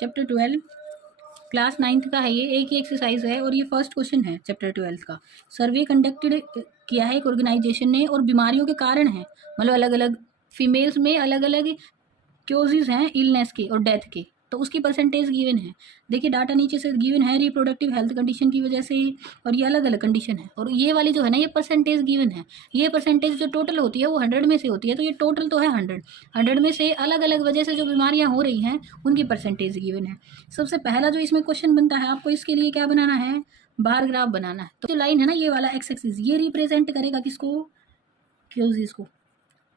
Chapter 12 class 9th का है ये, एक ही एक्सरसाइज है और ये फर्स्ट क्वेश्चन है चैप्टर 12 का। सर्वे कंडक्टेड किया है एक ऑर्गेनाइजेशन ने और बीमारियों के कारण है, मतलब अलग अलग फीमेल्स में अलग अलग क्योजेज हैं इलनेस के और डेथ के, तो उसकी परसेंटेज गिवन है। देखिए डाटा नीचे से गिवन है रिप्रोडक्टिव हेल्थ कंडीशन की वजह से, और ये अलग अलग कंडीशन है, और ये वाली जो है ना ये परसेंटेज गिवन है। ये परसेंटेज जो टोटल होती है वो 100 में से होती है, तो ये टोटल तो है 100 में से अलग अलग वजह से जो बीमारियां हो रही हैं उनकी परसेंटेज गिवन है। सबसे पहला जो इसमें क्वेश्चन बनता है, आपको इसके लिए क्या बनाना है, बार ग्राफ बनाना है। तो जो लाइन है ना ये वाला एक्स एक्सिस, ये रिप्रेजेंट करेगा किसको, क्योजिस को,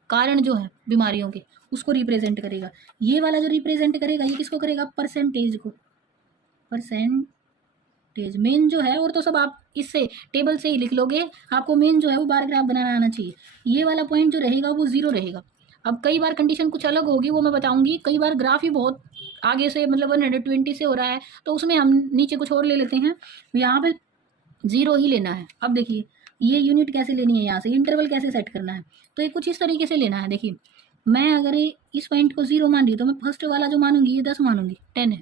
कारण जो है बीमारियों के उसको रिप्रेजेंट करेगा। ये वाला जो रिप्रेजेंट करेगा ये किसको करेगा, परसेंटेज को, परसेंटेज मेन जो है। और तो सब आप इससे टेबल से ही लिख लोगे, आपको मेन जो है वो बार ग्राफ बनाना आना चाहिए। ये वाला पॉइंट जो रहेगा वो 0 रहेगा। अब कई बार कंडीशन कुछ अलग होगी, वो मैं बताऊंगी। कई बार ग्राफ ही बहुत आगे से मतलब 120 से हो रहा है, तो उसमें हम नीचे कुछ और ले लेते हैं, यहाँ पे 0 ही लेना है। अब देखिए ये यूनिट कैसे लेनी है, यहाँ से इंटरवल कैसे सेट करना है, तो ये कुछ इस तरीके से लेना है। देखिए मैं अगर इस पॉइंट को 0 मान रही तो मैं फर्स्ट वाला जो मानूंगी ये 10 मानूंगी, 10 है।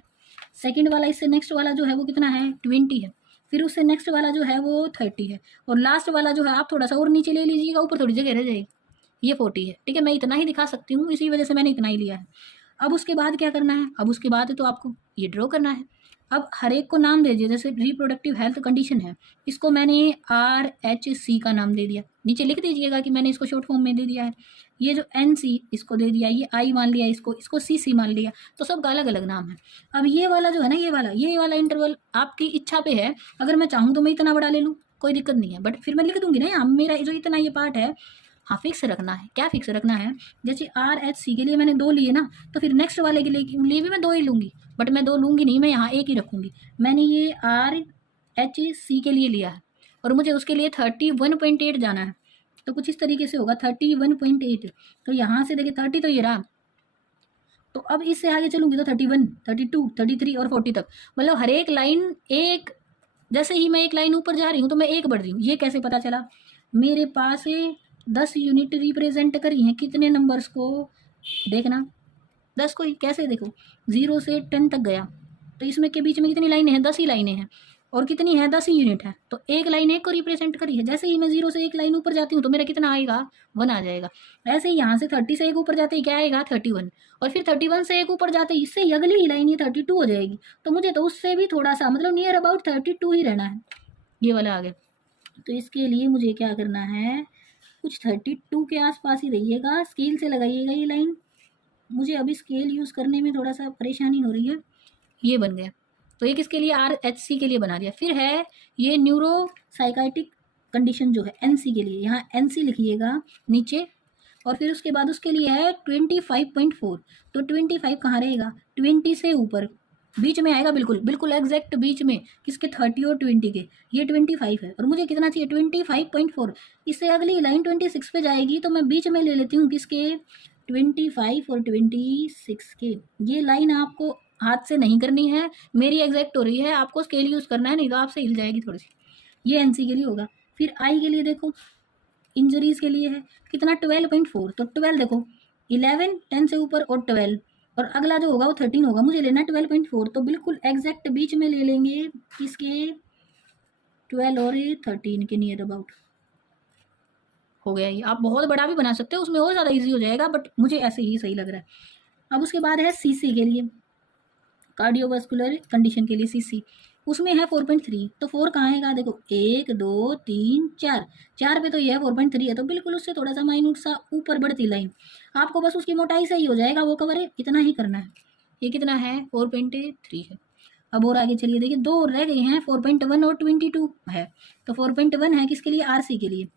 सेकंड वाला इससे नेक्स्ट वाला जो है वो कितना है, 20 है। फिर उससे नेक्स्ट वाला जो है वो 30 है, और लास्ट वाला जो है आप थोड़ा सा और नीचे ले लीजिएगा, ऊपर थोड़ी जगह रह जाएगी, ये 40 है। ठीक है, मैं इतना ही दिखा सकती हूँ, इसी वजह से मैंने इतना ही लिया है। अब उसके बाद क्या करना है, अब उसके बाद तो आपको ये ड्रॉ करना है। अब हर एक को नाम दे दीजिए, जैसे रिप्रोडक्टिव हेल्थ कंडीशन है, इसको मैंने RHC का नाम दे दिया, नीचे लिख दीजिएगा कि मैंने इसको शॉर्ट फॉर्म में दे दिया है। ये जो NC इसको दे दिया, ये I मान लिया, इसको CC मान लिया, तो सब का अलग अलग नाम है। अब ये वाला जो है ना, ये वाला इंटरवल आपकी इच्छा पे है। अगर मैं चाहूँ तो मैं इतना बड़ा ले लूँ, कोई दिक्कत नहीं है, बट फिर मैं लिख दूंगी ना यहाँ, मेरा जो इतना ये पार्ट है, हाँ फिक्स रखना है। क्या फिक्स रखना है, जैसे RHC के लिए मैंने 2 लिए ना, तो फिर नेक्स्ट वाले के लिए भी मैं 2 ही लूँगी, बट मैं 2 लूँगी नहीं, मैं यहाँ 1 ही रखूँगी। मैंने ये RHC के लिए लिया है और मुझे उसके लिए 31.8 जाना है, तो कुछ इस तरीके से होगा 31.8। तो यहाँ से देखिए 30 तो ये रहा, तो अब इससे आगे चलूँगी तो 31, 32, 33 और 40 तक, मतलब हर एक लाइन एक, जैसे ही मैं एक लाइन ऊपर जा रही हूँ तो मैं 1 बढ़ रही हूँ। ये कैसे पता चला, मेरे पास 10 यूनिट रिप्रेजेंट करी हैं, कितने नंबर्स को, देखना 10 को ही। कैसे देखो, 0 से 10 तक गया, तो इसमें के बीच में कितनी लाइनें हैं, 10 ही लाइनें हैं, और कितनी है, 10 ही यूनिट है, तो एक लाइन 1 को रिप्रेजेंट करी है। जैसे ही मैं 0 से 1 लाइन ऊपर जाती हूँ तो मेरा कितना आएगा, 1 आ जाएगा। ऐसे ही यहाँ से 30 से 1 ऊपर जाते ही क्या आएगा, 31, और फिर 31 से 1 ऊपर जाते ही इससे अगली ही लाइन ये 32 हो जाएगी। तो मुझे तो उससे भी थोड़ा सा मतलब नियर अबाउट 32 ही रहना है, ये वाला आगे। तो इसके लिए मुझे क्या करना है, कुछ 32 के आसपास ही रहिएगा, स्केल से लगाइएगा ये लाइन। मुझे अभी स्केल यूज़ करने में थोड़ा सा परेशानी हो रही है। ये बन गया, तो ये किसके लिए, RHC के लिए बना दिया। फिर है ये न्यूरो साइकाइटिक कंडीशन जो है NC के लिए, यहाँ NC लिखिएगा नीचे, और फिर उसके बाद उसके लिए है 25.4। तो 25 कहाँ रहेगा, 20 से ऊपर बीच में आएगा, बिल्कुल बिल्कुल एग्जैक्ट बीच में, किसके, 30 और 20 के। ये 25 है और मुझे कितना चाहिए, 25.4। इससे अगली लाइन 26 पे जाएगी, तो मैं बीच में ले लेती हूँ किसके, 25 और 26 के। ये लाइन आपको हाथ से नहीं करनी है, मेरी एग्जैक्ट हो रही है, आपको स्केल यूज़ करना है, नहीं तो आपसे हिल जाएगी थोड़ी सी। ये NC के लिए होगा। फिर I के लिए देखो, इंजरीज के लिए है कितना, 12.4। तो 12 देखो, 11 10 से ऊपर और 12, और अगला जो होगा वो 13 होगा, मुझे लेना 12.4, तो बिल्कुल एग्जैक्ट बीच में ले लेंगे किसके, 12 और 13 के नियर अबाउट हो गया। ये आप बहुत बड़ा भी बना सकते हो, उसमें और ज़्यादा इजी हो जाएगा, बट मुझे ऐसे ही सही लग रहा है। अब उसके बाद है CC के लिए, कार्डियोवास्कुलर कंडीशन के लिए CC, उसमें है 4.3। तो 4 कहाँ आएगा, देखो 1 2 3 4, 4 पे तो ये है 4.3 है, तो बिल्कुल उससे थोड़ा सा माइन्यूट सा ऊपर बढ़ती लाइन, आपको बस उसकी मोटाई से ही हो जाएगा वो कवर है, इतना ही करना है। ये कितना है, 4.3 है। अब और आगे चलिए, देखिए 2 रह गए हैं, 4.1 और 22 है। तो 4.1 है किसके लिए, RC के लिए,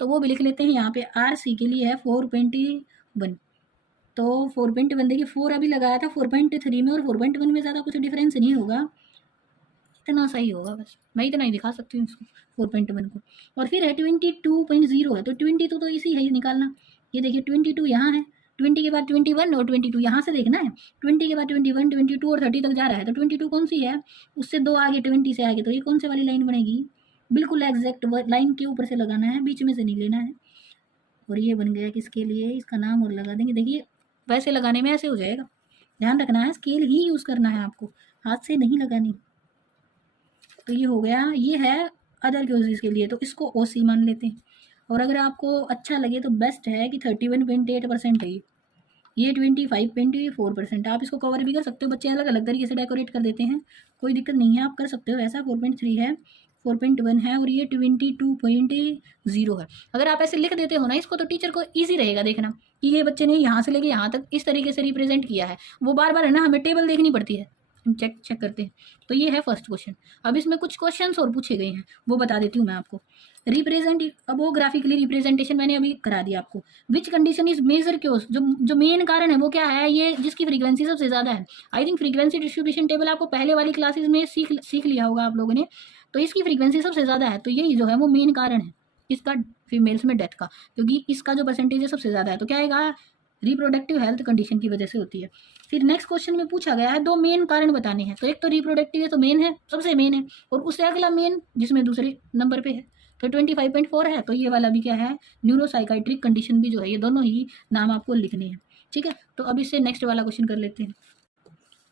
तो वो भी लिख लेते हैं यहाँ पे, RC के लिए है 4.1। तो 4.1 देखिए, 4 अभी लगाया था 4.3 में, और 4.1 में ज़्यादा कुछ डिफरेंस नहीं होगा, इतना सही होगा, बस मैं इतना ही दिखा सकती हूँ इसको 4.1 को। और फिर है 22.0 है, तो 22 तो इसी है निकालना। ये देखिए 22 यहाँ है, 20 के बाद 21 और 22 यहाँ से देखना है, 20 के बाद 21 22 और 30 तक जा रहा है, तो 22 कौन सी है, उससे 2 आगे 20 से आगे, तो ये कौन से वाली लाइन बनेगी, बिल्कुल एग्जैक्ट लाइन के ऊपर से लगाना है, बीच में से नहीं लेना है। और ये बन गया किसके लिए, इसका नाम और लगा देंगे, देखिए वैसे लगाने में ऐसे हो जाएगा, ध्यान रखना है, स्केल ही यूज़ करना है आपको, हाथ से नहीं लगानी। तो ये हो गया, ये है अदर क्यूजीज के लिए, तो इसको ओसी मान लेते हैं। और अगर आपको अच्छा लगे तो बेस्ट है कि 31.8% है ये 25.4%। आप इसको कवर भी कर सकते हो, बच्चे अलग अलग तरीके से डेकोरेट कर देते हैं, कोई दिक्कत नहीं है, आप कर सकते हो ऐसा। 4.3 है, 4.1 है, और ये 22.0 है। अगर आप ऐसे लिख देते हो ना इसको, तो टीचर को ईजी रहेगा देखना कि ये बच्चे ने यहाँ से लेके यहाँ तक इस तरीके से रिप्रेजेंट किया है। वो बार बार है ना हमें टेबल देखनी पड़ती है, हम चेक करते हैं। तो ये है फर्स्ट क्वेश्चन। अब इसमें कुछ क्वेश्चंस और पूछे गए हैं, वो बता देती हूँ मैं आपको। रिप्रेजेंट, अब वो ग्राफिकली रिप्रेजेंटेशन मैंने अभी करा दिया आपको। Which condition is major cause, जो मेन कारण है वो क्या है, ये जिसकी फ्रीक्वेंसी सबसे ज़्यादा है। I think frequency distribution table आपको पहले वाली क्लासेज में सीख लिया होगा आप लोगों ने। तो इसकी फ्रीक्वेंसी सबसे ज़्यादा है, तो यही जो है वो मेन कारण है इसका, फीमेल्स में डेथ का, क्योंकि इसका जो परसेंटेज है सबसे ज़्यादा है। तो क्या आएगा, रिप्रोडक्टिव हेल्थ कंडीशन की वजह से होती है। फिर नेक्स्ट क्वेश्चन में पूछा गया है 2 मेन कारण बताने हैं। तो एक तो रिप्रोडक्टिव है, तो मेन है, सबसे मेन है, और उससे अगला मेन जिसमें दूसरे नंबर पे है, तो 25.4 है। तो ये वाला भी क्या है, न्यूरोसाइकाइट्रिक कंडीशन भी जो है, ये दोनों ही नाम आपको लिखने हैं। ठीक है, तो अब इससे नेक्स्ट वाला क्वेश्चन कर लेते हैं।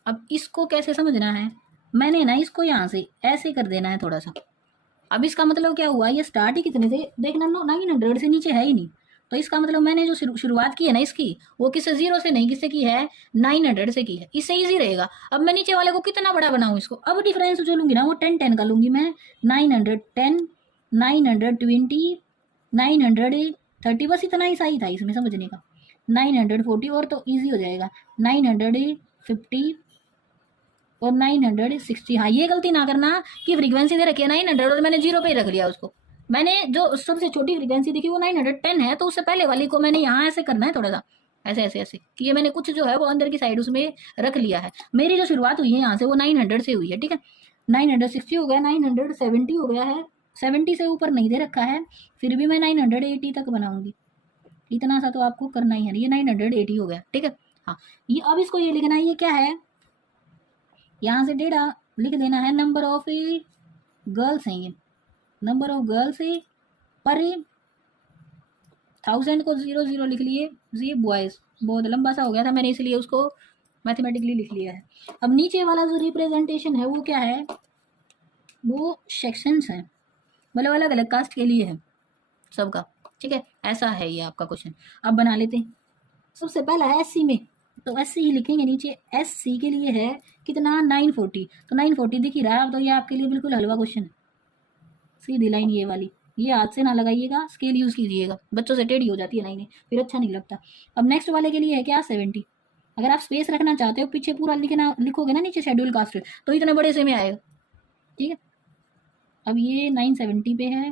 अब इसको कैसे समझना है, मैंने ना इसको यहाँ से ऐसे कर देना है थोड़ा सा। अब इसका मतलब क्या हुआ, ये स्टार्ट ही कितने से देखना, 900 से नीचे है ही नहीं। तो इसका मतलब मैंने जो शुरुआत की है ना इसकी, वो किससे, 0 से नहीं, किससे की है, 900 से की है। इससे इजी रहेगा। अब मैं नीचे वाले को कितना बड़ा बनाऊँ इसको, अब डिफरेंस जो लूंगी ना वो 10 का लूंगी मैं। 910, 920, 930, बस इतना ही सही था इसमें समझने का। 940 और तो ईजी हो जाएगा, 950 और 960। हाँ, ये गलती ना करना कि फ्रीक्वेंसी दे रखी है 900 और मैंने 0 पे ही रख लिया उसको। मैंने जो सबसे छोटी फ्रीक्वेंसी देखी वो 910 है, तो उससे पहले वाली को मैंने यहाँ ऐसे करना है थोड़ा सा, ऐसे ऐसे ऐसे कि ये मैंने कुछ जो है वो अंदर की साइड उसमें रख लिया है। मेरी जो शुरुआत हुई है यहाँ से वो 900 से हुई है। ठीक है, 960 हो गया, 970 हो गया है, 70 से ऊपर नहीं दे रखा है, फिर भी मैं 980 तक बनाऊंगी। इतना सा तो आपको करना ही है, ये 980 हो गया। ठीक है, हाँ, ये अब इसको ये लिखना है, ये क्या है, यहाँ से डेटा लिख देना है, नंबर ऑफ गर्ल्स हैं ये, नंबर ऑफ गर्ल्स पर 1000 को 00 लिख लिए, ये बॉयज़, बहुत लंबा सा हो गया था, मैंने इसलिए उसको मैथमेटिकली लिख लिया है। अब नीचे वाला जो रिप्रेजेंटेशन है वो क्या है, वो सेक्शंस हैं, मतलब अलग अलग कास्ट के लिए है सबका। ठीक है, ऐसा है ये आपका क्वेश्चन। अब बना लेते हैं। सबसे पहला है एससी में, तो एससी ही लिखेंगे नीचे। एससी के लिए है कितना, 940, तो 940 दिख ही रहा है। अब तो ये आपके लिए बिल्कुल हलवा क्वेश्चन है, सीधी लाइन ये वाली, ये हाथ से ना लगाइएगा, स्केल यूज़ कीजिएगा, बच्चों से टेढ़ी हो जाती है लाइनें, फिर अच्छा नहीं लगता। अब नेक्स्ट वाले के लिए है क्या, 70। अगर आप स्पेस रखना चाहते हो, पीछे पूरा लिखोगे ना नीचे शेड्यूल कास्ट, तो इतने बड़े से में आएगा। ठीक है, अब ये 970 पे है,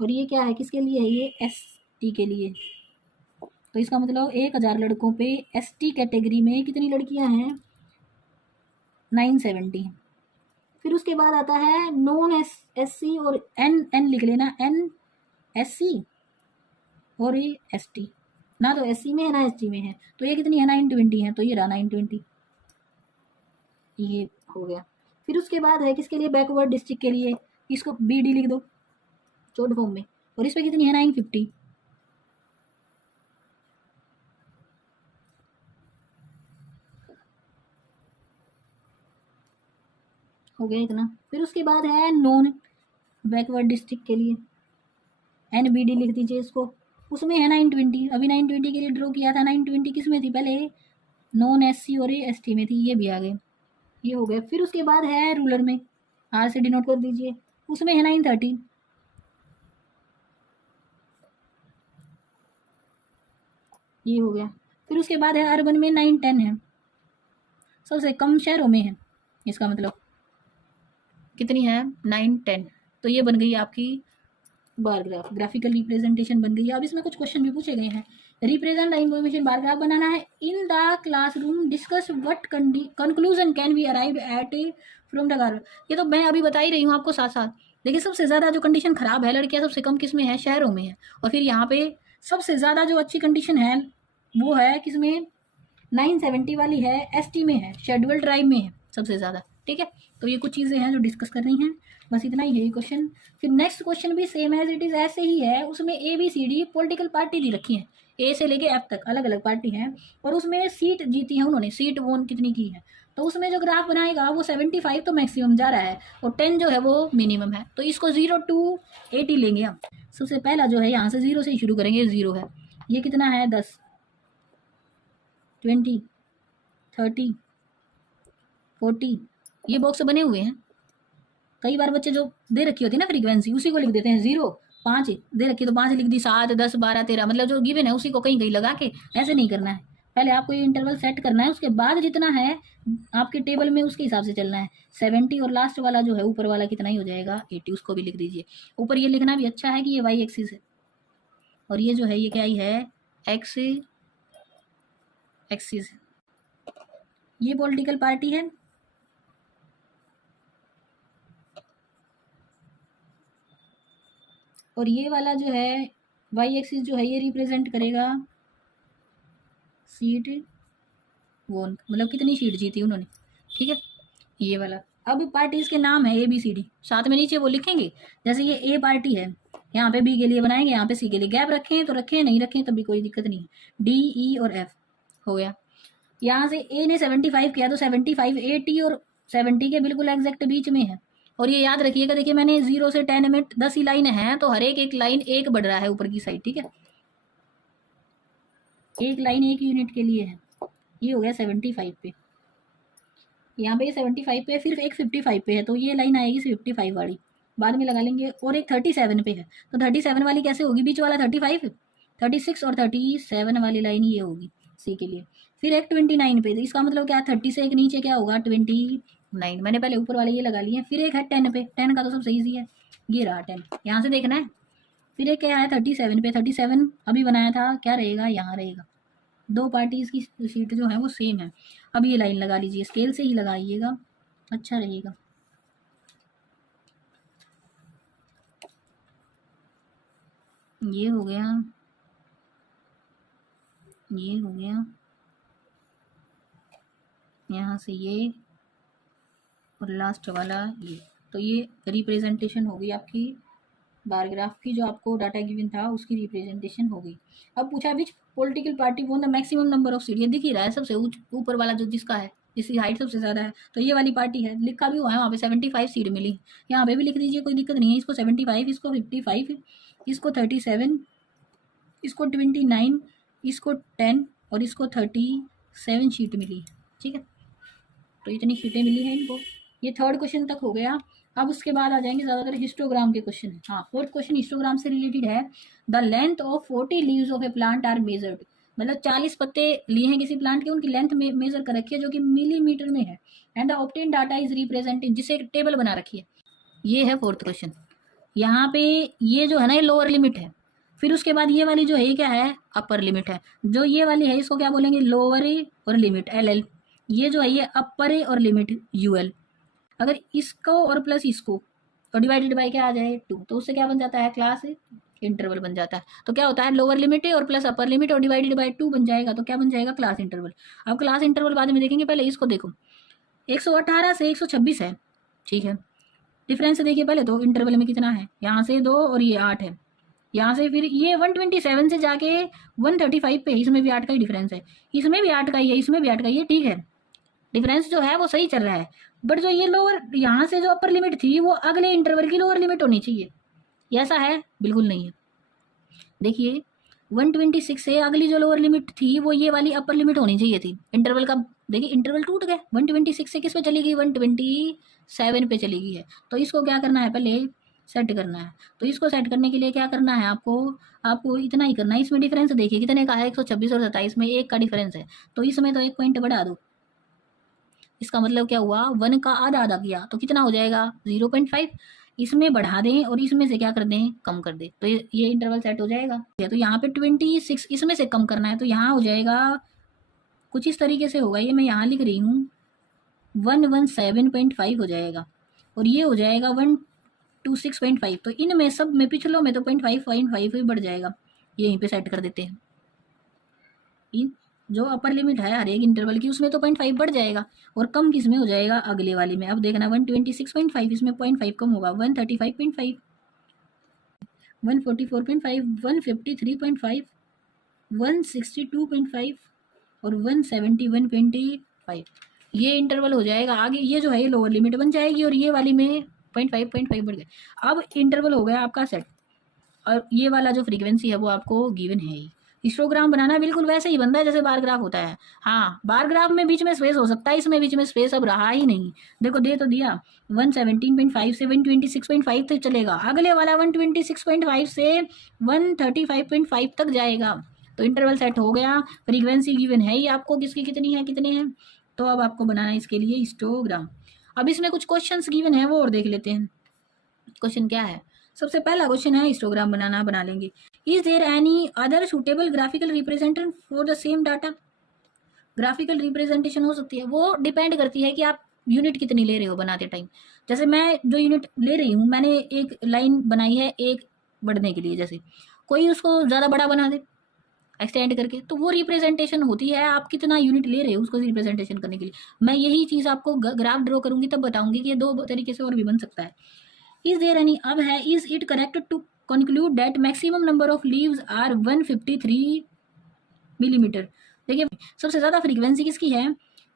और ये क्या है, किसके लिए है, ये एसटी के लिए। तो इसका मतलब 1000 लड़कों पे एसटी कैटेगरी में कितनी लड़कियां हैं, 970। फिर उसके बाद आता है नॉन एससी, और एन लिख लेना, एन एससी और ये एसटी, ना तो एससी में है ना एसटी में है। तो ये कितनी है, 920 है, तो ये रहा 920, ये हो गया। फिर उसके बाद है किसके लिए, बैकवर्ड डिस्ट्रिक्ट के लिए, इसको बीडी लिख दो शॉर्ट फॉर्म में, और इस पर कितनी है, 950 हो गया इतना। फिर उसके बाद है नॉन बैकवर्ड डिस्ट्रिक्ट के लिए, NBD लिख दीजिए इसको, उसमें है 920। अभी 920 के लिए ड्रॉ किया था, 920 किस में थी पहले, नॉन एससी और एसटी में थी, ये भी आ गए, ये हो गया। फिर उसके बाद है रूलर में, आर से डिनोट कर दीजिए, उसमें है 930, ये हो गया। फिर उसके बाद है अर्बन में 910 है, सबसे कम शहरों में है, इसका मतलब कितनी है, 910। तो ये बन गई आपकी बार ग्राफ, ग्राफिकल रिप्रेजेंटेशन बन गई है। अब इसमें कुछ क्वेश्चन भी पूछे गए हैं। Represent the information, bar graph बनाना है। In the classroom discuss what conclusion can be arrived at from the graph. ये तो मैं अभी बता ही रही हूँ आपको साथ साथ, लेकिन सबसे ज़्यादा जो कंडीशन खराब है, लड़कियाँ सबसे कम किस में है, शहरों में है। और फिर यहाँ पे सबसे ज़्यादा जो अच्छी कंडीशन है वो है किसमें, 970 वाली है, एसटी में है, शेड्यूल ट्राइब में है सबसे ज़्यादा। ठीक है, तो ये कुछ चीज़ें हैं जो डिस्कस करनी हैं, बस इतना ही है क्वेश्चन। फिर नेक्स्ट क्वेश्चन भी सेम एज इट इज़ ऐसे ही है, उसमें ABCD पॉलिटिकल पार्टी दी रखी है। ए से लेके एफ तक अलग अलग पार्टी हैं, और उसमें सीट जीती है उन्होंने, सीट वोन कितनी की है, तो उसमें जो ग्राफ बनाएगा वो 75 तो मैक्सिमम जा रहा है और 10 जो है वो मिनिमम है। तो इसको 0 to 80 लेंगे हम। सबसे पहला जो है यहाँ से 0 से ही शुरू करेंगे, 0 है, ये कितना है 10, 20, 30, 40, ये बॉक्स बने हुए हैं। कई बार बच्चे जो दे रखी होती है ना फ्रीक्वेंसी, उसी को लिख देते हैं 0, 5 दे रखी तो 5 लिख दी, 7, 10, 12, 13, मतलब जो गिवन है उसी को कहीं कहीं लगा के, ऐसे नहीं करना है। पहले आपको ये इंटरवल सेट करना है, उसके बाद जितना है आपके टेबल में उसके हिसाब से चलना है। 70 और लास्ट वाला जो है ऊपर वाला कितना ही हो जाएगा 80, उसको भी लिख दीजिए। ऊपर ये लिखना भी अच्छा है कि ये वाई एक्सिस है और ये जो है ये क्या ही है एक्स एक्सिस। ये पॉलिटिकल पार्टी है, और ये वाला जो है वाई एक्सिस जो है ये रिप्रेजेंट करेगा सीट वोन, मतलब कितनी सीट जीती उन्होंने, ठीक है ये वाला। अब पार्टीज के नाम है ABCD, साथ में नीचे वो लिखेंगे। जैसे ये ए पार्टी है, यहाँ पे बी के लिए बनाएंगे, यहाँ पे सी के लिए गैप रखें तो रखें, नहीं रखें तब भी कोई दिक्कत नहीं है। DE और F हो गया। यहाँ से ए ने 75 किया तो 75 80 और 70 के बिल्कुल एग्जैक्ट बीच में है। और ये याद रखिएगा, देखिए मैंने 0 से 10 में 10 ही लाइन है, तो हर एक लाइन एक बढ़ रहा है ऊपर की साइड, ठीक है, एक लाइन एक यूनिट के लिए है। ये हो गया 75 पे, यहाँ पे ये 75 पे है, फिर एक 55 पे है, तो ये लाइन आएगी 55 वाली, बाद में लगा लेंगे। और एक 37 पे है, तो 37 वाली कैसे होगी, बीच वाला 35, 36 और 37 वाली लाइन ये होगी सी के लिए। फिर एक 29 पे, इसका मतलब क्या, 30 से एक नीचे क्या होगा 29, मैंने पहले ऊपर वाले ये लगा लिए। फिर एक है 10 पे, 10 का तो सब सही है, ये रहा 10, यहाँ से देखना है। फिर एक क्या है 37 पे, 37 अभी बनाया था, क्या रहेगा यहाँ रहेगा, दो पार्टीज की सीट जो है वो सेम है। अब ये लाइन लगा लीजिए, स्केल से ही लगाइएगा, अच्छा रहेगा। ये हो गया, ये हो गया, यहाँ से ये और लास्ट वाला ये, तो ये रिप्रेजेंटेशन हो गई आपकी बार ग्राफ की, जो आपको डाटा गिवन था उसकी रिप्रेजेंटेशन हो गई। अब पूछा विच political party won the maximum number of seat, ये दिख ही रहा है सबसे ऊपर वाला जो जिसका है, जिसकी हाइट सबसे ज़्यादा है, तो ये वाली पार्टी है, लिखा भी हुआ है वहाँ पे 75 सीट मिली। यहाँ पे भी लिख दीजिए, कोई दिक्कत नहीं है। इसको 75, इसको 55, इसको 37, इसको 29, इसको 10 और इसको 37 सीट मिली, ठीक है, तो इतनी सीटें मिली हैं इनको। ये थर्ड क्वेश्चन तक हो गया। अब उसके बाद आ जाएंगे ज़्यादातर हिस्टोग्राम के क्वेश्चन है। हाँ, फोर्थ क्वेश्चन हिस्टोग्राम से रिलेटेड है। The length of 40 leaves of a plant are measured, मतलब 40 पत्ते लिए हैं किसी प्लांट के, उनकी लेंथ में मेजर कर रखी है जो कि मिलीमीटर में है। And the obtain data is represented, जिसे एक टेबल बना रखी है। ये है फोर्थ क्वेश्चन। यहाँ पे ये जो है ना ये लोअर लिमिट है, फिर उसके बाद ये वाली जो है ये क्या है अपर लिमिट है। जो ये वाली है इसको क्या बोलेंगे लोअर और लिमिट LL, ये जो है ये अपर और लिमिट UL। अगर इसको और प्लस इसको और डिवाइडेड बाय क्या आ जाए 2, तो उससे क्या बन जाता है क्लास इंटरवल बन जाता है। तो क्या होता है लोअर लिमिट और प्लस अपर लिमिट और डिवाइडेड बाय 2 बन जाएगा, तो क्या बन जाएगा क्लास इंटरवल। अब क्लास इंटरवल बाद में देखेंगे, पहले इसको देखो 118 से 126 है, ठीक है। डिफरेंस देखिए पहले तो इंटरवल में कितना है, यहाँ से 2 और ये 8 है, यहाँ से फिर ये 127 से जाके 135 पे, इसमें भी 8 का ही डिफरेंस है, इसमें भी 8 का ही है, इसमें भी 8 का ही है, ठीक है। डिफरेंस जो है वो सही चल रहा है, बट जो ये लोअर यहाँ से जो अपर लिमिट थी वो अगले इंटरवल की लोअर लिमिट होनी चाहिए, ऐसा है बिल्कुल नहीं है। देखिए 126 से अगली जो लोअर लिमिट थी वो ये वाली अपर लिमिट होनी चाहिए थी इंटरवल का। देखिए इंटरवल टूट गया, 126 से किस पे चली गई 127 पे चली गई है। तो इसको क्या करना है पहले सेट करना है। तो इसको सेट करने के लिए क्या करना है आपको इतना ही करना है। इसमें डिफरेंस देखिए कितने का है 126 और 27 में 1 का डिफरेंस है, तो इसमें तो 1 पॉइंट बढ़ा दो। इसका मतलब क्या हुआ 1 का आधा आधा किया तो कितना हो जाएगा 0.5, इसमें बढ़ा दें और इसमें से क्या कर दें कम कर दें, तो ये इंटरवल सेट हो जाएगा। तो यहाँ पे 26 इसमें से कम करना है, तो यहाँ हो जाएगा कुछ इस तरीके से होगा, ये मैं यहाँ लिख रही हूँ 117.5 हो जाएगा और ये हो जाएगा 126.5। तो इनमें सब में पिछलों में तो 0.5 ही बढ़ जाएगा, यहीं पे सेट कर देते हैं। जो अपर लिमिट है हर एक इंटरवल की उसमें तो 0.5 बढ़ जाएगा और कम किस में हो जाएगा अगले वाली में। अब देखना 126.5 इसमें 0.5 कम होगा 135.5, 144.5, 153.5, 162.5 और 171.5, ये इंटरवल हो जाएगा। आगे ये जो है ये लोअर लिमिट बन जाएगी और ये वाली में 0.5 बढ़ गया। अब इंटरवल हो गया आपका सेट और ये वाला जो फ्रीक्वेंसी है वो आपको गिवन है ही। हिस्टोग्राम बनाना बिल्कुल वैसे ही बनता है जैसे बार ग्राफ होता है। हाँ, बार ग्राफ में बीच में स्पेस हो सकता है, इसमें बीच में स्पेस अब रहा ही नहीं। देखो दे तो दिया 117.5 से 126.5 तक चलेगा, अगले वाला 126.5 से 135.5 तक जाएगा। तो इंटरवल सेट हो गया, फ्रीक्वेंसी गिवन है ही आपको किसकी कितनी है कितने हैं। तो अब आपको बनाना है इसके लिए हिस्टोग्राम। अब इसमें कुछ क्वेश्चंस गिवन है वो और देख लेते हैं। क्वेश्चन क्या है, सबसे पहला क्वेश्चन है हिस्टोग्राम बनाना, बना लेंगे। Is there any other suitable graphical representation for the same data. Graphical representation हो सकती है, वो डिपेंड करती है कि आप यूनिट कितनी ले रहे हो बनाते टाइम। जैसे मैं जो यूनिट ले रही हूँ, मैंने एक लाइन बनाई है एक बढ़ने के लिए, जैसे कोई उसको ज़्यादा बड़ा बना दे एक्सटेंड करके, तो वो रिप्रेजेंटेशन होती है आप कितना यूनिट ले रहे हो उसको रिप्रेजेंटेशन करने के लिए। मैं यही चीज़ आपको ग्राफ ड्रॉ करूंगी तब बताऊंगी कि ये दो तरीके से और भी बन सकता है। इज देयर एनी, अब है is it correct to conclude that maximum number of leaves are 153 millimetre. देखिए सबसे ज़्यादा फ्रीक्वेंसी किसकी है,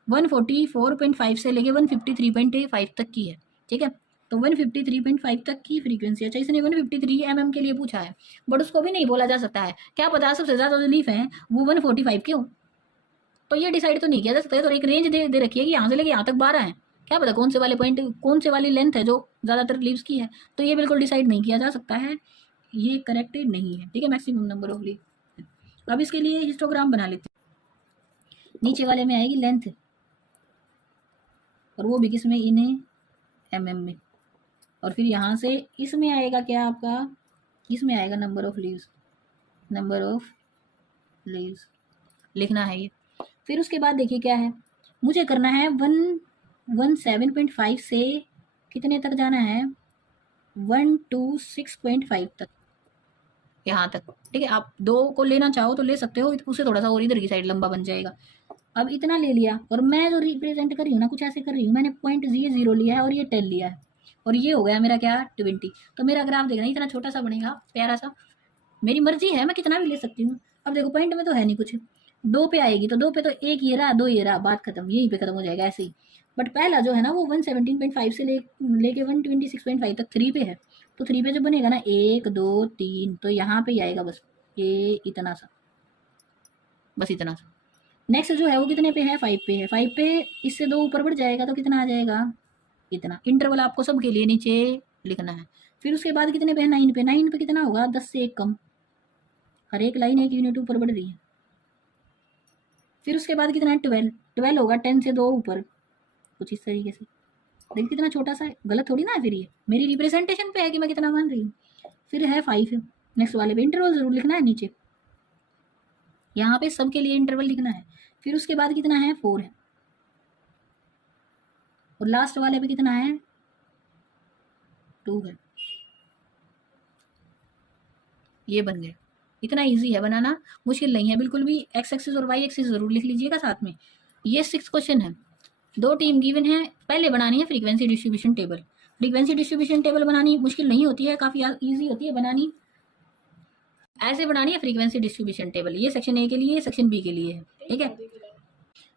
144.5 से लेके 153.5 तक की है, ठीक है। तो 153.5 तक की फ्रीक्वेंसी, अच्छा इसने 153 mm के लिए पूछा है, बट उसको भी नहीं बोला जा सकता है, क्या पता सबसे ज़्यादा जो लीफ हैं वो 145 के हो। तो ये डिसाइड तो नहीं किया जा सकता है, तो एक रेंज दे रखी है कि यहाँ से लेके यहाँ तक 12 है, क्या पता कौन से वाले पॉइंट कौन से वाली लेंथ है जो ज़्यादातर लीव्स की है। तो ये बिल्कुल डिसाइड नहीं किया जा सकता है, ये करेक्ट नहीं है, ठीक है। Maximum number of leave. अब इसके लिए हिस्टोग्राम बना लेते हैं। नीचे वाले में आएगी लेंथ और वो भी किस में, इन mm में, और फिर यहाँ से इसमें आएगा क्या आपका, इसमें आएगा number of leaves, number of leaves लिखना है ये। फिर उसके बाद देखिए क्या है, मुझे करना है 117.5 से कितने तक जाना है, 126.5 तक, यहाँ तक, ठीक है। आप दो को लेना चाहो तो ले सकते हो, उससे थोड़ा सा और इधर की साइड लंबा बन जाएगा। अब इतना ले लिया और मैं जो रिप्रेजेंट कर रही हूँ ना कुछ ऐसे कर रही हूँ, मैंने पॉइंट ये 0 लिया है और ये 10 लिया है और ये हो गया मेरा क्या 20। तो मेरा ग्राफ देखना इतना छोटा सा बनेगा प्यारा सा, मेरी मर्जी है मैं कितना भी ले सकती हूँ। अब देखो पॉइंट में तो है नहीं कुछ, 2 पे आएगी तो 2 पे तो एक ये रहा 2 ये रहा, बात खत्म, यहीं पे खत्म हो जाएगा ऐसे ही। बट पहला जो है ना वो 117.5 से लेके 126.5 तक 3 पे है, तो 3 पे जो बनेगा ना 1 2 3, तो यहाँ पे ही आएगा बस ये इतना सा, बस इतना सा। नेक्स्ट जो है वो कितने पे है, 5 पे है, 5 पे इससे 2 ऊपर बढ़ जाएगा तो कितना आ जाएगा, इतना। इंटरवल आपको सबके लिए नीचे लिखना है। फिर उसके बाद कितने पे है, 9 पे, 9 पे कितना होगा, 10 से 1 कम, हर एक लाइन 1 यूनिट ऊपर बढ़ रही है। फिर उसके बाद कितना है, 12, 12 होगा 10 से 2 ऊपर, कुछ इस तरीके से। देखिए कितना छोटा सा है, गलत थोड़ी ना है, फिर ये मेरी रिप्रेजेंटेशन पे है कि मैं कितना मान रही हूँ। फिर है 5, नेक्स्ट वाले पे इंटरवल जरूर लिखना है नीचे, यहाँ पे सबके लिए इंटरवल लिखना है। फिर उसके बाद कितना है, 4 है, और लास्ट वाले पे कितना है, 2 है। ये बन गया, इतना इजी है बनाना, मुश्किल नहीं है बिल्कुल भी। एक्स एक्सिस और वाई एक्सिस जरूर लिख लीजिएगा साथ में। ये 6 क्वेश्चन है, 2 टीम गिवन है, पहले बनानी है frequency distribution table. Frequency distribution table बनानी मुश्किल नहीं होती है, काफ़ी ईजी होती है बनानी। ऐसे बनानी है फ्रीक्वेंसी डिस्ट्रीब्यूशन टेबल, ये सेक्शन ए के लिए सेक्शन बी के लिए है, ठीक है।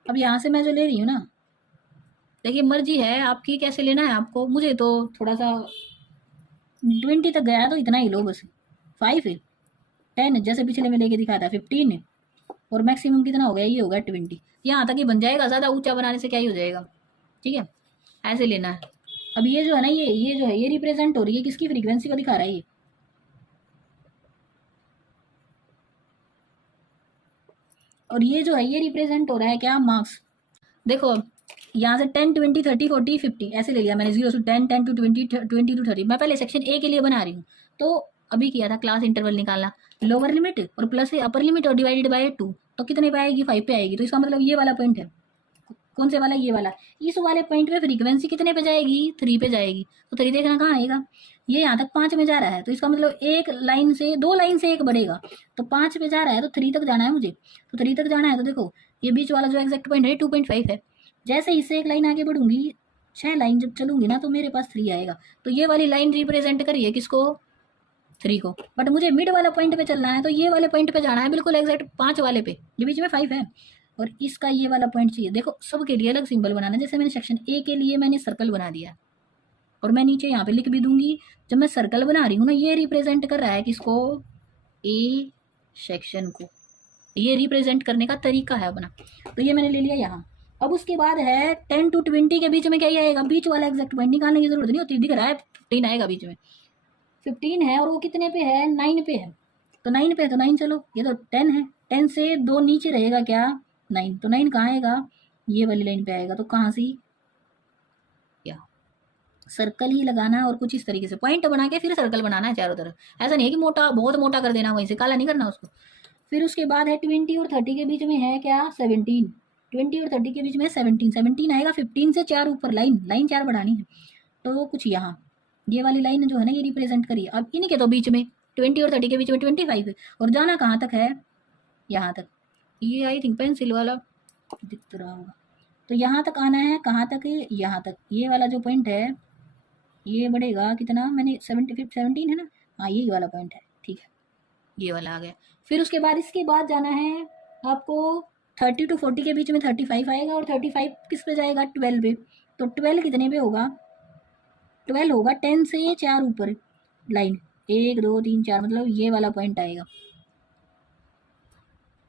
अब यहाँ से मैं जो ले रही हूँ ना, देखिए मर्जी है आपकी कैसे लेना है आपको, मुझे तो थोड़ा सा 20 तक गया तो इतना ही लो बस। 5 है, 10 जैसे पिछले में लेके दिखाया था, 15 है, और मैक्सिमम कितना हो गया, ये होगा 20, यहाँ तक ही बन जाएगा, ज़्यादा ऊंचा बनाने से क्या ही हो जाएगा, ठीक है। ऐसे लेना है। अब ये जो है ना, ये जो है ये रिप्रेजेंट हो रही है किसकी, फ्रीक्वेंसी को दिखा रहा है ये, और ये जो है ये रिप्रेजेंट हो रहा है क्या, मार्क्स। देखो अब यहाँ से 10 20 30 40 50 ऐसे ले लिया मैंने, 0 से 10 10 to 20 20 to 30। मैं पहले सेक्शन ए के लिए बना रही हूँ, तो अभी किया था क्लास इंटरवल निकालना, लोअर लिमिट और प्लस से अपर लिमिट और डिवाइडेड बाय 2, तो कितने पे आएगी, 5 पे आएगी। तो इसका मतलब ये वाला पॉइंट है, कौन से वाला, ये वाला। इस वाले पॉइंट पे फ्रीक्वेंसी कितने पे जाएगी, 3 पे जाएगी। तो 3 देखना कहाँ आएगा, ये यहाँ तक 5 में जा रहा है, तो इसका मतलब एक लाइन से 2 लाइन से एक बढ़ेगा, तो 5 पे जा रहा है तो 3 तक जाना है मुझे, तो 3 तक जाना है। तो देखो ये बीच वाला जो एग्जैक्ट पॉइंट है 2.5 है, जैसे इससे एक लाइन आगे बढ़ूंगी, 6 लाइन जब चलूंगी ना तो मेरे पास 3 आएगा। तो ये वाली लाइन रिप्रेजेंट करिए किसको, 3 को, बट मुझे मिड वाला पॉइंट पे चलना है, तो ये वाले पॉइंट पे जाना है, बिल्कुल एग्जैक्ट 5 वाले पे, ये बीच में 5 है, और इसका ये वाला पॉइंट चाहिए। देखो सबके लिए अलग सिंबल बनाना, जैसे मैंने सेक्शन ए के लिए मैंने सर्कल बना दिया, और मैं नीचे यहाँ पे लिख भी दूंगी, जब मैं सर्कल बना रही हूँ ना, ये रिप्रेजेंट कर रहा है किसको, ए सेक्शन को, ये रिप्रेजेंट करने का तरीका है अपना। तो ये मैंने ले लिया यहाँ। अब उसके बाद है 10 to 20 के बीच में क्या आएगा, बीच वाला एग्जैक्ट पॉइंट निकालने की जरूरत नहीं होती, दिख रहा है 15 आएगा बीच में, 15 है, और वो कितने पे है, 9 पे है, तो 9 पे है तो 9 चलो, ये तो 10 है, 10 से 2 नीचे रहेगा क्या, 9, तो 9 कहाँ आएगा, ये वाली लाइन पे आएगा, तो कहाँ से, क्या सर्कल ही लगाना है, और कुछ इस तरीके से पॉइंट बना के फिर सर्कल बनाना है चारों तरफ, ऐसा नहीं है कि मोटा बहुत मोटा कर देना, वहीं से काला नहीं करना उसको। फिर उसके बाद है 20 और 30 के बीच में है क्या, 17, 20 और 30 के बीच में 17 आएगा, 15 से 4 ऊपर लाइन 4 बढ़ानी है, तो कुछ यहाँ ये वाली लाइन जो है ना, ये रिप्रेजेंट करिए। अब इनके तो बीच में 20 और 30 के बीच में 25 है, और जाना कहाँ तक है, यहाँ तक, ये आई थिंक पेंसिल वाला दिख रहा होगा, तो यहाँ तक आना है, कहाँ तक है, यहाँ तक, ये वाला जो पॉइंट है ये बढ़ेगा कितना, मैंने 17 है ना, हाँ यही वाला पॉइंट है, ठीक है, ये वाला आ गया। फिर उसके बाद इसके बाद जाना है आपको 30 to 40 के बीच में 35 आएगा, और 35 किस पे जाएगा, 12 पे, तो 12 कितने पे होगा, 12 होगा 10 से 4 ऊपर लाइन, 1 2 3 4, मतलब ये वाला पॉइंट आएगा,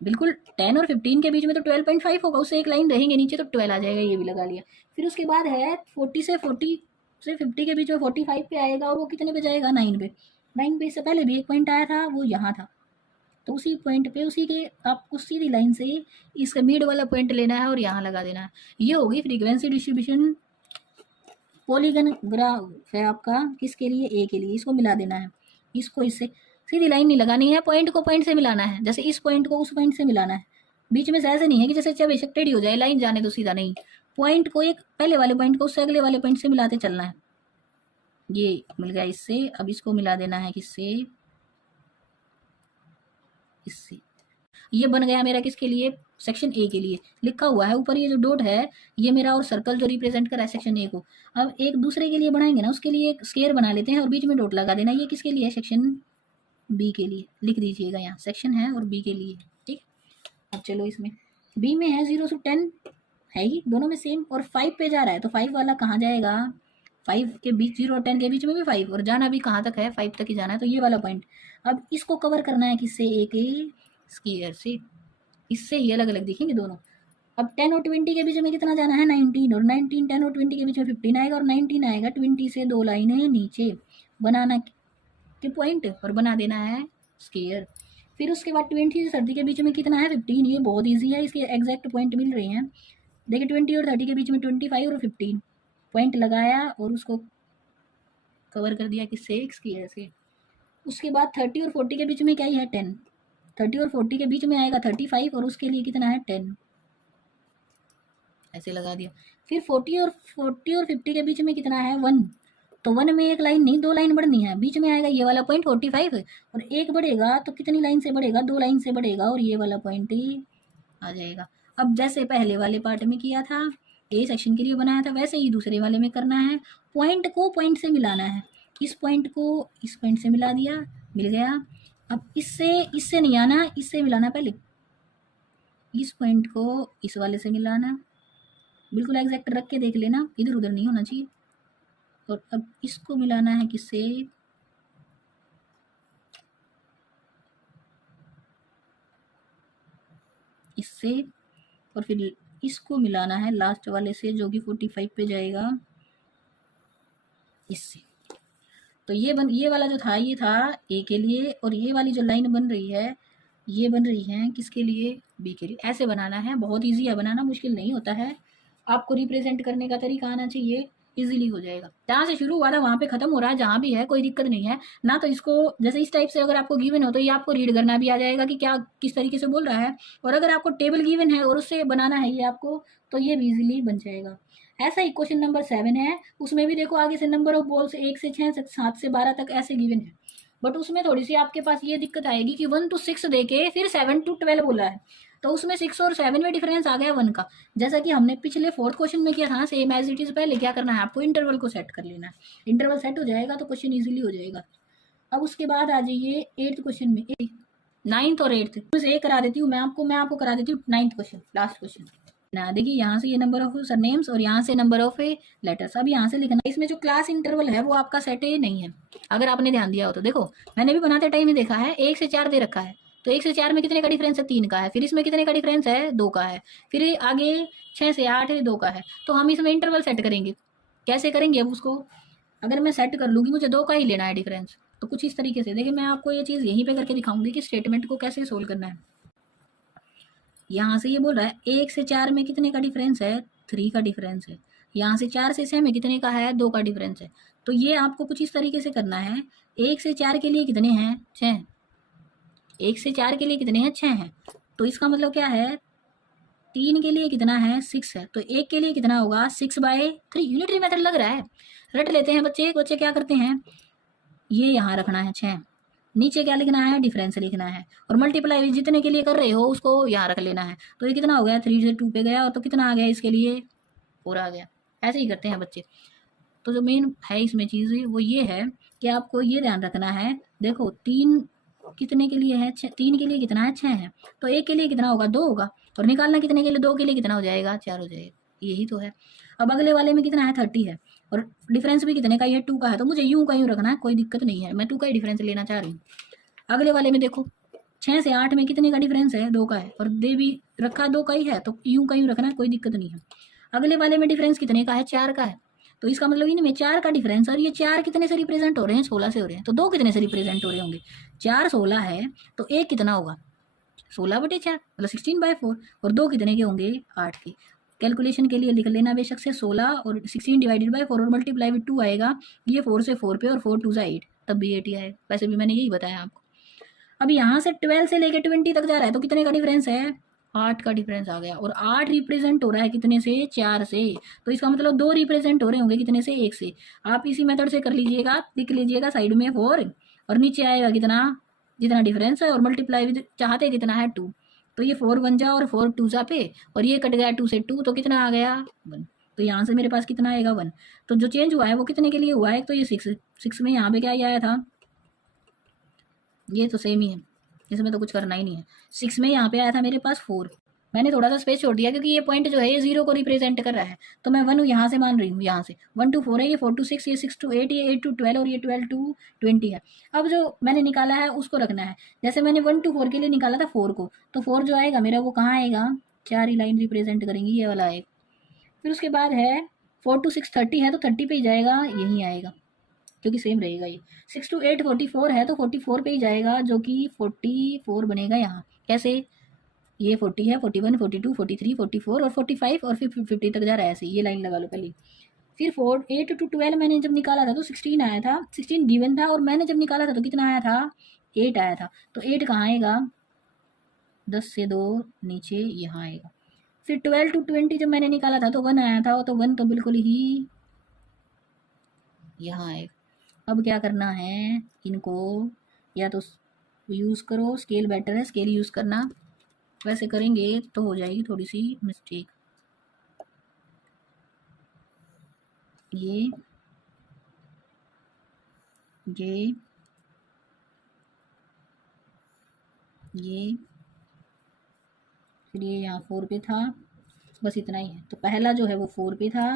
बिल्कुल 10 और 15 के बीच में तो 12.5 होगा, उससे एक लाइन रहेंगे नीचे, तो 12 आ जाएगा, ये भी लगा लिया। फिर उसके बाद है 40 से 50 के बीच में 45 पे आएगा, और वो कितने पे जाएगा, 9 पे, 9 पे इससे पहले भी एक पॉइंट आया था, वो यहाँ था, तो उसी पॉइंट पे, उसी के आपको सीधी लाइन से इसका मिड वाला पॉइंट लेना है और यहाँ लगा देना है। ये होगी फ्रीक्वेंसी डिस्ट्रीब्यूशन पॉलीगन ग्राफ है आपका, किसके लिए, ए के लिए, इसको मिला देना है, इसको इससे, सीधी लाइन नहीं लगानी है, पॉइंट को पॉइंट से मिलाना है, जैसे इस पॉइंट को उस पॉइंट से मिलाना है, बीच में से ऐसे नहीं है कि जैसे चाहे बेशक टेढ़ी हो जाए लाइन जाने तो सीधा, नहीं, पॉइंट को एक पहले वाले पॉइंट को उससे अगले वाले पॉइंट से मिलाते चलना है। ये मिल गया इससे, अब इसको मिला देना है किससे, इससे, ये बन गया मेरा किसके लिए, सेक्शन ए के लिए, लिखा हुआ है ऊपर ये जो डॉट है, ये मेरा, और सर्कल जो रिप्रेजेंट कर रहा है सेक्शन ए को। अब एक दूसरे के लिए बनाएंगे ना, उसके लिए एक स्क्वायर बना लेते हैं और बीच में डॉट लगा देना, ये किसके लिए है, सेक्शन बी के लिए, लिख दीजिएगा, यहाँ सेक्शन है और बी के लिए, ठीक। अब चलो इसमें बी में है 0 से 10 है ही, दोनों में सेम, और 5 पे जा रहा है, तो 5 वाला कहाँ जाएगा, 5 के बीच, 0 और 10 के बीच में भी 5, और जाना भी कहाँ तक है, 5 तक ही जाना है, तो ये वाला पॉइंट। अब इसको कवर करना है किससे, एक स्क्वायर से, इससे ही अलग अलग दिखेंगे दोनों। अब 10 और 20 के बीच में कितना जाना है, 19, और 19 10 और 20 के बीच में 15 आएगा, और 19 आएगा 20 से 2 लाइनें नीचे, बनाना के पॉइंट और बना देना है स्क्वायर। फिर उसके बाद 20 से 30 के बीच में कितना है, 15, ये बहुत ईजी है, इसके एग्जैक्ट पॉइंट मिल रहे हैं, देखिए 20 और 30 के बीच में 25 और 15 पॉइंट लगाया, और उसको कवर कर दिया किससे, एक स्क्वायर से। उसके बाद 30 और 40 के बीच में क्या ही है, 10, 30 और 40 के बीच में आएगा 35, और उसके लिए कितना है, 10, ऐसे लगा दिया। फिर 40 और 50 के बीच में कितना है, 1, तो 1 में एक लाइन नहीं, 2 लाइन बढ़नी है, बीच में आएगा ये वाला पॉइंट 45, और एक बढ़ेगा तो कितनी लाइन से बढ़ेगा, 2 लाइन से बढ़ेगा, और ये वाला पॉइंट ही आ जाएगा। अब जैसे पहले वाले पार्ट में किया था, ए सेक्शन के लिए बनाया था, वैसे ही दूसरे वाले में करना है, पॉइंट को पॉइंट से मिलाना है, इस पॉइंट को इस पॉइंट से मिला दिया, मिल गया। अब इससे नहीं आना, इससे मिलाना, पहले इस पॉइंट को इस वाले से मिलाना, बिल्कुल एग्जैक्ट रख के देख लेना, इधर उधर नहीं होना चाहिए। और अब इसको मिलाना है किससे, इससे, और फिर इसको मिलाना है लास्ट वाले से जो कि 45 पे जाएगा, इससे। तो ये वाला जो था, ये था ए के लिए, और ये वाली जो लाइन बन रही है, ये बन रही है किसके लिए, बी के लिए। ऐसे बनाना है, बहुत ईजी है बनाना, मुश्किल नहीं होता है, आपको रिप्रेजेंट करने का तरीका आना चाहिए, इजीली हो जाएगा। जहाँ से शुरू हुआ था वहाँ पे खत्म हो रहा है, जहाँ भी है कोई दिक्कत नहीं है ना। तो इसको जैसे इस टाइप से अगर आपको गिवन हो तो ये आपको रीड करना भी आ जाएगा कि क्या किस तरीके से बोल रहा है, और अगर आपको टेबल गिवन है और उससे बनाना है ये आपको, तो ये भी इजीली बन जाएगा। ऐसा ही क्वेश्चन नंबर 7 है, उसमें भी देखो आगे से नंबर ऑफ बॉल्स 1 से 6 7 से 12 तक ऐसे गिवन है, बट उसमें थोड़ी सी आपके पास ये दिक्कत आएगी कि 1 to 6 देके फिर 7 to 12 बोला है, तो उसमें 6 और 7 में डिफरेंस आ गया 1 का। जैसा कि हमने पिछले 4th क्वेश्चन में किया था ना, सेम एज इट इज। पहले क्या करना है, आपको इंटरवल को सेट कर लेना है, इंटरवल सेट हो जाएगा तो क्वेश्चन इजीली हो जाएगा। अब उसके बाद आ जाइए 8th क्वेश्चन में, 9th और 8th एक करा देती हूँ मैं आपको करा देती हूँ 9th क्वेश्चन, लास्ट क्वेश्चन ना। देखिए यहाँ से ये नंबर ऑफ सरनेम्स और यहाँ से नंबर ऑफ लेटर्स। अब यहाँ से लिखना, इसमें जो क्लास इंटरवल है वो आपका सेट नहीं है, अगर आपने ध्यान दिया हो तो। देखो मैंने भी बनाते टाइम ही देखा है, 1 से 4 दे रखा है, तो 1 से 4 में कितने का डिफरेंस है, 3 का है। फिर इसमें कितने का डिफरेंस है, 2 का है। फिर आगे 6 से 8 है, 2 का है। तो हम इसमें इंटरवल सेट करेंगे, कैसे करेंगे अब उसको, अगर मैं सेट कर लूँगी, मुझे 2 का ही लेना है डिफरेंस, तो कुछ इस तरीके से। देखिए मैं आपको ये चीज़ यहीं पे करके दिखाऊंगी कि स्टेटमेंट को कैसे सोल्व करना है। यहाँ से ये बोल रहा है 1 से 4 में कितने का डिफरेंस है, 3 का डिफरेंस है। यहाँ से 4 से 6 में कितने का है, 2 का डिफरेंस है। तो ये आपको कुछ इस तरीके से करना है। 1 से 4 के लिए कितने हैं, 6। 1 से 4 के लिए कितने हैं, 6 हैं। तो इसका मतलब क्या है, 3 के लिए कितना है, 6 है। तो 1 के लिए कितना होगा, 6/3। यूनिटरी मेथड लग रहा है, रट लेते हैं बच्चे। बच्चे क्या करते हैं, ये यहाँ रखना है 6, नीचे क्या लिखना है, डिफरेंस लिखना है, और मल्टीप्लाई जितने के लिए कर रहे हो उसको यहाँ रख लेना है। तो ये कितना हो गया, 3 से 2 पे गया, और तो कितना आ गया इसके लिए, 4 आ गया। ऐसे ही करते हैं बच्चे। तो जो मेन है इसमें चीज़ वो ये है कि आपको ये ध्यान रखना है। देखो 3 कितने के लिए है, 3 के लिए कितना है, 6 है। तो 1 के लिए कितना होगा, 2 होगा, और निकालना कितने के लिए, 2 के लिए कितना हो जाएगा, 4 हो जाएगा। यही तो है। अब अगले वाले में कितना है, 30 है, और डिफरेंस भी कितने का, ये 2 का है। तो मुझे यूं का यूं रखना है, कोई दिक्कत नहीं है, मैं 2 का ही डिफरेंस लेना चाह रही हूँ। अगले वाले में देखो 6 से 8 में कितने का डिफरेंस है, 2 का है, और दे भी रखा 2 का ही है, तो यूं का यूं रखना है, कोई दिक्कत नहीं है। अगले वाले में डिफरेंस कितने का है, 4 का है। तो इसका मतलब इनमें 4 का डिफरेंस, और ये 4 कितने से रिप्रेजेंट हो रहे हैं, 16 से हो रहे हैं। तो 2 कितने से रिप्रेजेंट हो रहे होंगे, 4 16 है, तो 1 कितना होगा, 16/4 मतलब 16/4, और 2 कितने के होंगे, 8 के। कैलकुलेशन के लिए लिख लेना बेशक से 16 और 16/4 और मल्टीप्लाई विद 2 आएगा। ये 4 से 4 पे, और 4 2 8, तब भी 80 आएगा। वैसे भी मैंने यही बताया आपको। अब यहाँ से 12 से लेकर 20 तक जा रहा है, तो कितने का डिफरेंस है, 8 का डिफरेंस आ गया। और 8 रिप्रेजेंट हो रहा है कितने से, 4 से। तो इसका मतलब 2 रिप्रेजेंट हो रहे होंगे कितने से, 1 से। आप इसी मेथड से कर लीजिएगा, लिख लीजिएगा साइड में 4, और नीचे आएगा कितना, जितना डिफरेंस है, और मल्टीप्लाई विद चाहते कितना है, 2। तो ये 4 1 जा और 4 2 जा पे, और ये कट गया 2 से 2, तो कितना आ गया, 1। तो यहाँ से मेरे पास कितना आएगा, 1। तो जो चेंज हुआ है वो कितने के लिए हुआ है, तो ये 6 में यहाँ पे क्या आया था, ये तो सेम ही है, इसमें तो कुछ करना ही नहीं है। 6 में यहाँ पे आया था मेरे पास 4, मैंने थोड़ा सा स्पेस छोड़ दिया क्योंकि ये पॉइंट जो है ये 0 को रिप्रेजेंट कर रहा है। तो मैं 1 यहाँ से मान रही हूँ, यहाँ से 1 to 4 है, ये 4 to 6, ये 6 to 8, ये 8 to 12, और ये 12 to 20 है। अब जो मैंने निकाला है उसको रखना है। जैसे मैंने 1 to 4 के लिए निकाला था 4 को, तो 4 जो आएगा मेरा वो कहाँ आएगा, 4 ही लाइन रिप्रेजेंट करेंगी, ये वाला आएगा। फिर उसके बाद है 4 to 6 30 है, तो 30 पे ही जाएगा, यहीं आएगा क्योंकि सेम रहेगा। ये 6 to 8 44 है, तो 44 पे ही जाएगा, जो कि 44 बनेगा यहाँ। कैसे, ये 40 है, 41 42 43 44 और 45, और फिर 50 तक जा रहा है, ऐसे ये लाइन लगा लो पहले। फिर 8 to 12 मैंने जब निकाला था तो 16 आया था, 16 गिवन था, और मैंने जब निकाला था तो कितना आया था, 8 आया था। तो 8 कहाँ आएगा, 10 से 2 नीचे यहाँ आएगा। फिर 12 to 20 जब मैंने निकाला था तो 1 आया था, तो 1 तो बिल्कुल ही यहाँ आएगा। अब क्या करना है, इनको या तो यूज़ करो, स्केल बेटर है, स्केल यूज़ करना। वैसे करेंगे तो हो जाएगी थोड़ी सी मिस्टेक। ये फिर ये यहाँ 4 पे था, बस इतना ही है। तो पहला जो है वो 4 पे था,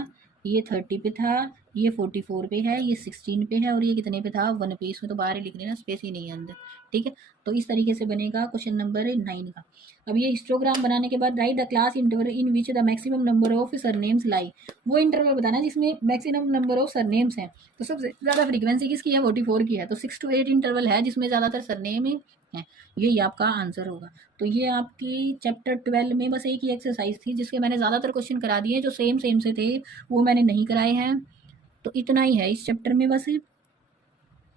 ये 30 पे था, ये 44 पे है, ये 16 पे है, और ये कितने पे था, 1 पे। इसमें तो बाहर ही लिख लेना, स्पेस ही नहीं है अंदर। ठीक है, तो इस तरीके से बनेगा क्वेश्चन नंबर 9 का। अब ये हिस्टोग्राम बनाने के बाद write the class interval in which the maximum number of surnames lie. वो इंटरवल बताना जिसमें मैक्सिमम नंबर ऑफ सरनेम्स हैं। तो सबसे ज़्यादा फ्रीक्वेंसी किसकी है, 44 की है। तो 6 to 8 इंटरवल है जिसमें ज़्यादातर सरनेम है, यही आपका आंसर होगा। तो ये आपकी चैप्टर 12 में बस एक ही एक्सरसाइज थी जिसके मैंने ज़्यादातर क्वेश्चन करा दिए, जो सेम से थे वो मैंने नहीं कराए हैं। तो इतना ही है इस चैप्टर में बस।